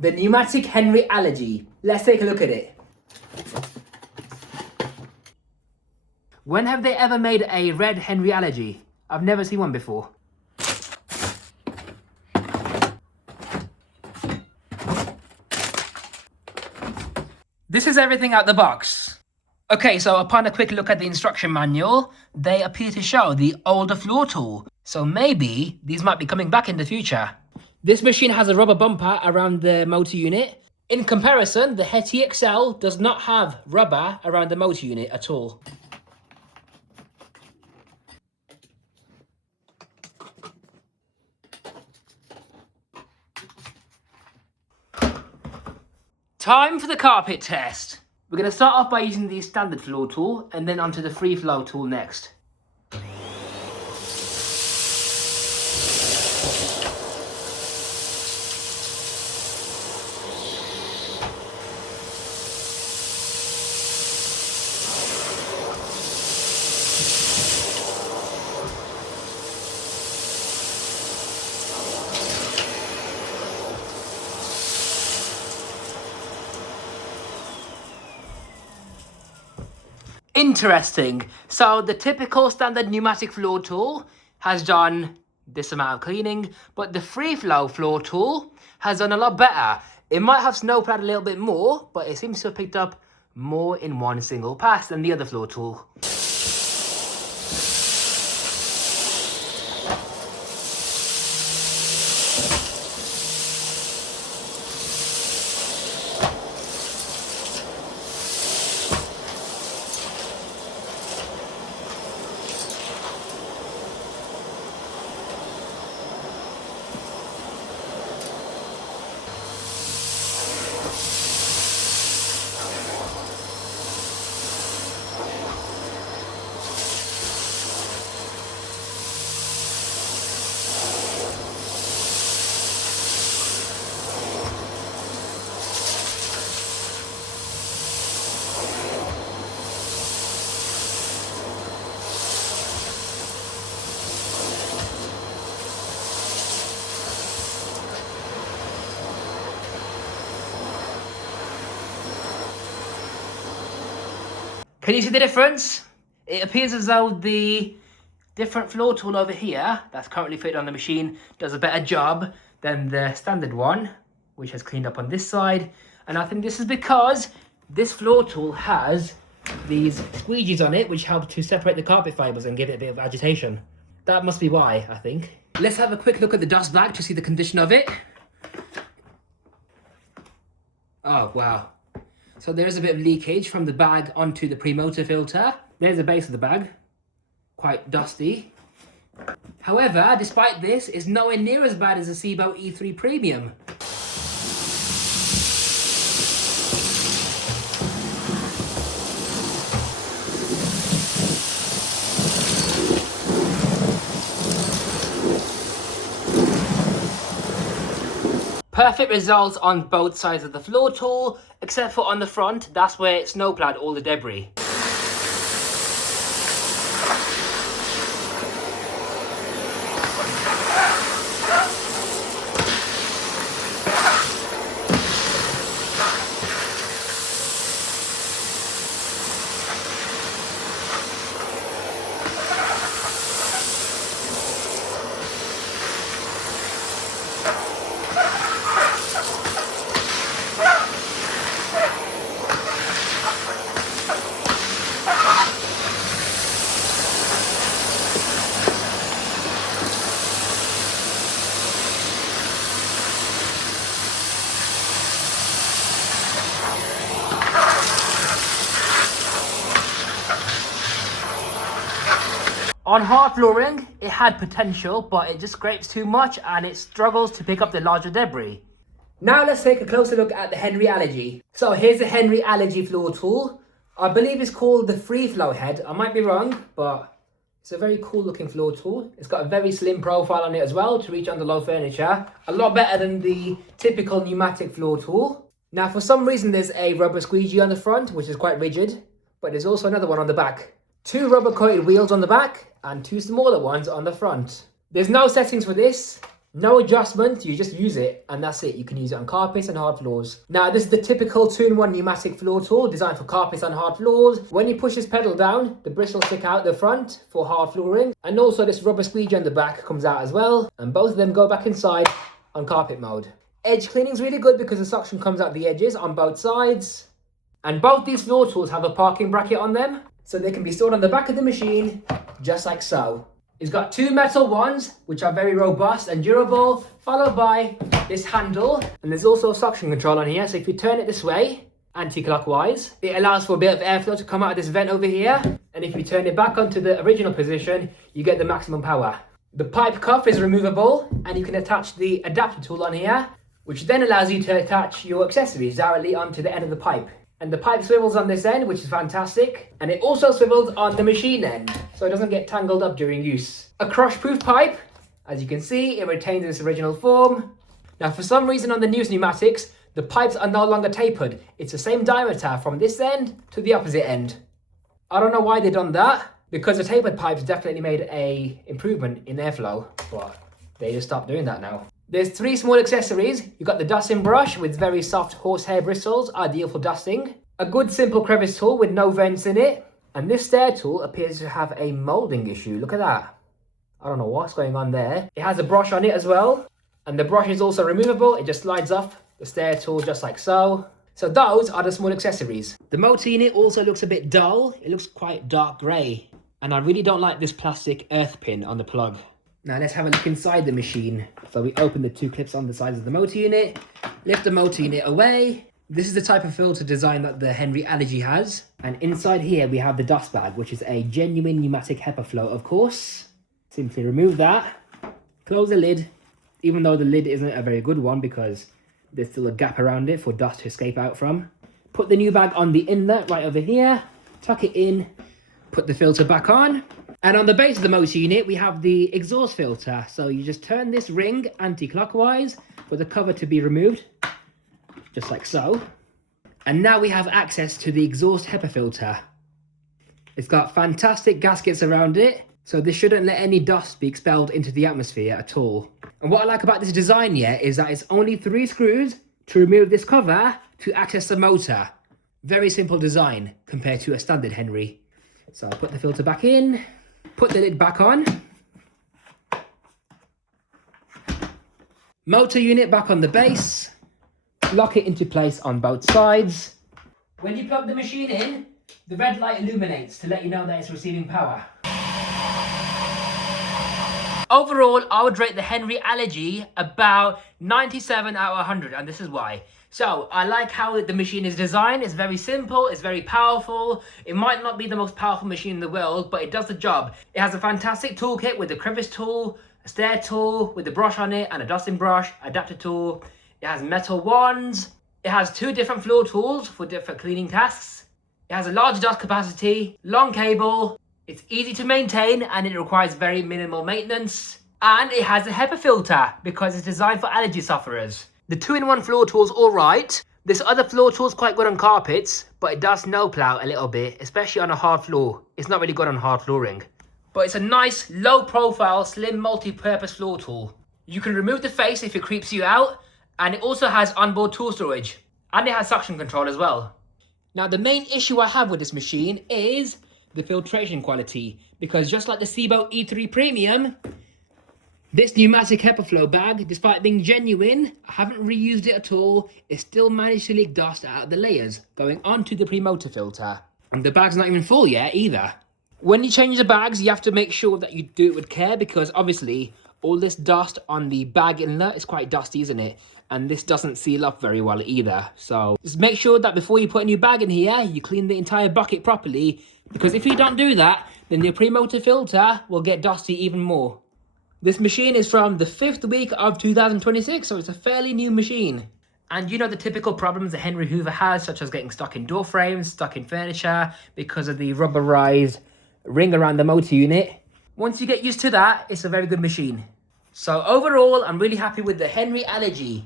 The Numatic Henry Allergy. Let's take a look at it. When have they ever made a red Henry Allergy? I've never seen one before. This is everything out the box. Okay, so upon a quick look at the instruction manual, they appear to show the older floor tool. So maybe these might be coming back in the future. This machine has a rubber bumper around the motor unit. In comparison, the Hetty XL does not have rubber around the motor unit at all. Time for the carpet test. We're going to start off by using the standard floor tool and then onto the free flow tool next. Interesting. So the typical standard pneumatic floor tool has done this amount of cleaning, but the free flow floor tool has done a lot better. It might have snowplowed a little bit more, but it seems to have picked up more in one single pass than the other floor tool. Can you see the difference? It appears as though the different floor tool over here that's currently fitted on the machine does a better job than the standard one, which has cleaned up on this side. And I think this is because this floor tool has these squeegees on it, which help to separate the carpet fibers and give it a bit of agitation. That must be why, I think. Let's have a quick look at the dust bag to see the condition of it. Oh, wow. So there's a bit of leakage from the bag onto the pre-motor filter. There's the base of the bag, quite dusty. However, despite this, it's nowhere near as bad as the Sebo E3 Premium. Perfect results on both sides of the floor tool, except for on the front, that's where it snowplowed all the debris. On hard flooring, it had potential, but it just scrapes too much and it struggles to pick up the larger debris. Now let's take a closer look at the Henry Allergy. So here's the Henry Allergy floor tool. I believe it's called the Free Flow Head. I might be wrong, but it's a very cool looking floor tool. It's got a very slim profile on it as well to reach under low furniture. A lot better than the typical pneumatic floor tool. Now for some reason there's a rubber squeegee on the front, which is quite rigid, but there's also another one on the back. 2 rubber coated wheels on the back and 2 smaller ones on the front. There's no settings for this. No adjustment, you just use it and that's it. You can use it on carpets and hard floors. Now this is the typical 2-in-1 pneumatic floor tool designed for carpets and hard floors. When you push this pedal down, the bristles stick out the front for hard flooring, and also this rubber squeegee on the back comes out as well, and both of them go back inside on carpet mode. Edge cleaning is really good because the suction comes out the edges on both sides. And both these floor tools have a parking bracket on them, so they can be stored on the back of the machine, just like so. It's got 2 metal ones, which are very robust and durable, followed by this handle. And there's also a suction control on here, so if you turn it this way, anti-clockwise, it allows for a bit of airflow to come out of this vent over here. And if you turn it back onto the original position, you get the maximum power. The pipe cuff is removable, and you can attach the adapter tool on here, which then allows you to attach your accessories directly onto the end of the pipe. And the pipe swivels on this end, which is fantastic. And it also swivels on the machine end, so it doesn't get tangled up during use. A crush-proof pipe. As you can see, it retains its original form. Now, for some reason on the newest pneumatics, the pipes are no longer tapered. It's the same diameter from this end to the opposite end. I don't know why they've done that, because the tapered pipes definitely made a improvement in airflow, but they just stopped doing that now. There's 3 small accessories. You've got the dusting brush with very soft horsehair bristles, ideal for dusting. A good simple crevice tool with no vents in it. And this stair tool appears to have a molding issue. Look at that. I don't know what's going on there. It has a brush on it as well. And the brush is also removable. It just slides off the stair tool just like so. So those are the small accessories. The motor unit also looks a bit dull. It looks quite dark grey. And I really don't like this plastic earth pin on the plug. Now let's have a look inside the machine. So we open the 2 clips on the sides of the motor unit, lift the motor unit away. This is the type of filter design that the Henry Allergy has. And inside here we have the dust bag, which is a genuine pneumatic HEPA flow, of course. Simply remove that, close the lid, even though the lid isn't a very good one because there's still a gap around it for dust to escape out from. Put the new bag on the inlet right over here, tuck it in, put the filter back on. And on the base of the motor unit, we have the exhaust filter. So you just turn this ring anti-clockwise for the cover to be removed, just like so. And now we have access to the exhaust HEPA filter. It's got fantastic gaskets around it, so this shouldn't let any dust be expelled into the atmosphere at all. And what I like about this design here is that it's only 3 screws to remove this cover to access the motor. Very simple design compared to a standard Henry. So I'll put the filter back in. Put the lid back on. Motor unit back on the base. Lock it into place on both sides. When you plug the machine in, the red light illuminates to let you know that it's receiving power. Overall, I would rate the Henry Allergy about 97 out of 100, and this is why. So, I like how the machine is designed. It's very simple, it's very powerful. It might not be the most powerful machine in the world, but it does the job. It has a fantastic toolkit with the crevice tool, a stair tool with the brush on it, and a dusting brush, adapter tool. It has metal wands. It has 2 different floor tools for different cleaning tasks. It has a large dust capacity, long cable. It's easy to maintain and it requires very minimal maintenance. And it has a HEPA filter because it's designed for allergy sufferers. The 2-in-1 floor tool's alright. This other floor tool's quite good on carpets, but it does snowplow a little bit, especially on a hard floor. It's not really good on hard flooring. But it's a nice, low-profile, slim, multi-purpose floor tool. You can remove the face if it creeps you out, and it also has onboard tool storage. And it has suction control as well. Now, the main issue I have with this machine is the filtration quality, because just like the Sebo E3 Premium, this pneumatic HEPA flow bag, despite being genuine, I haven't reused it at all. It still managed to leak dust out of the layers going onto the pre-motor filter. And the bag's not even full yet either. When you change the bags, you have to make sure that you do it with care because obviously all this dust on the bag inlet is quite dusty, isn't it? And this doesn't seal up very well either. So just make sure that before you put a new bag in here, you clean the entire bucket properly, because if you don't do that, then the pre-motor filter will get dusty even more. This machine is from the 5th week of 2026, so it's a fairly new machine. And you know the typical problems that Henry Hoover has, such as getting stuck in door frames, stuck in furniture, because of the rubberized ring around the motor unit. Once you get used to that, it's a very good machine. So overall, I'm really happy with the Henry Allergy.